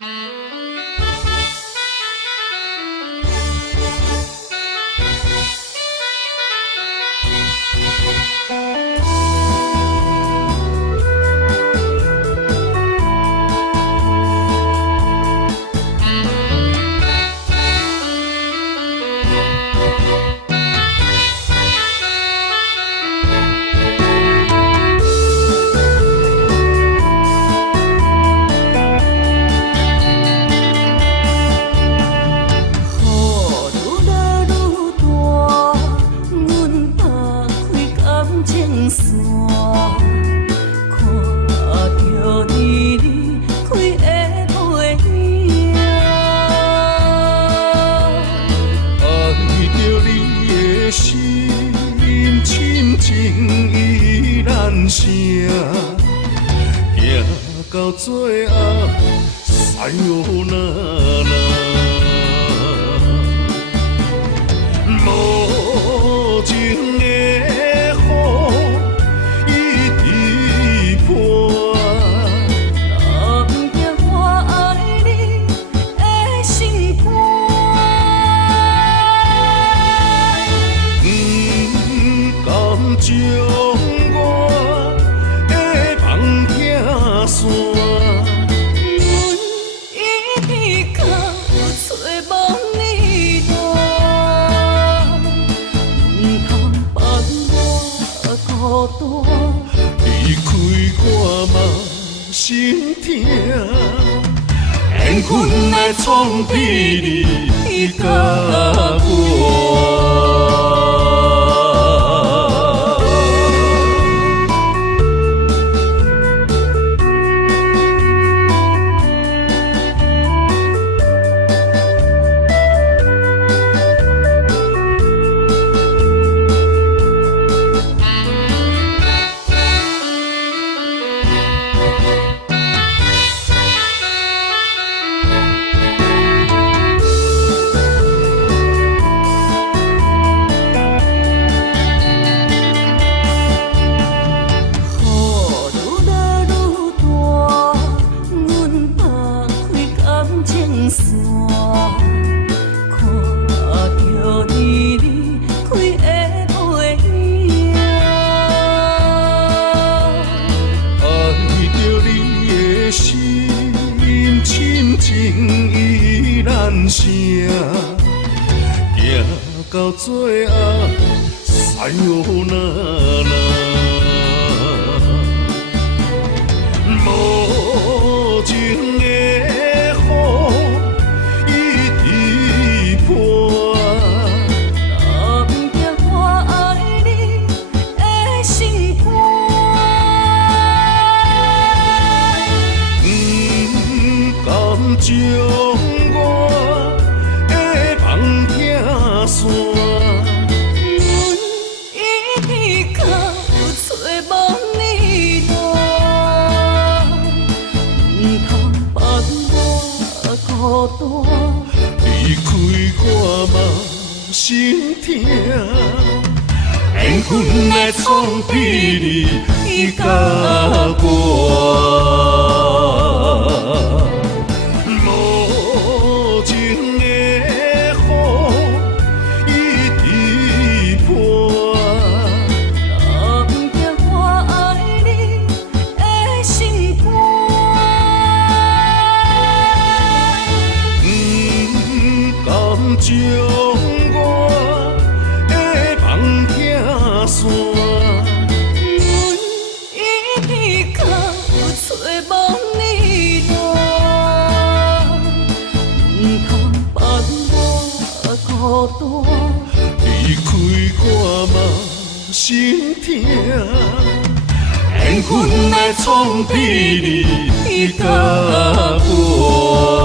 声，行到最后，塞哟那那，无情的雨一直泼，拿不掉我爱你的心肝，不甘将。 离开我嘛心痛，缘分来创比你甲我。 情依然声，行到最后，塞哟那那，无情的雨一直泼，拿不掉我爱你的心肝。 将我的梦拆散，阮一直到找无你路，唔通放我孤单。离开我嘛心痛，缘分来创比你甲我。 将我的梦拆散，阮一直到找无你路，唔通放我孤单。离开我嘛心痛，缘分来创比你甲我。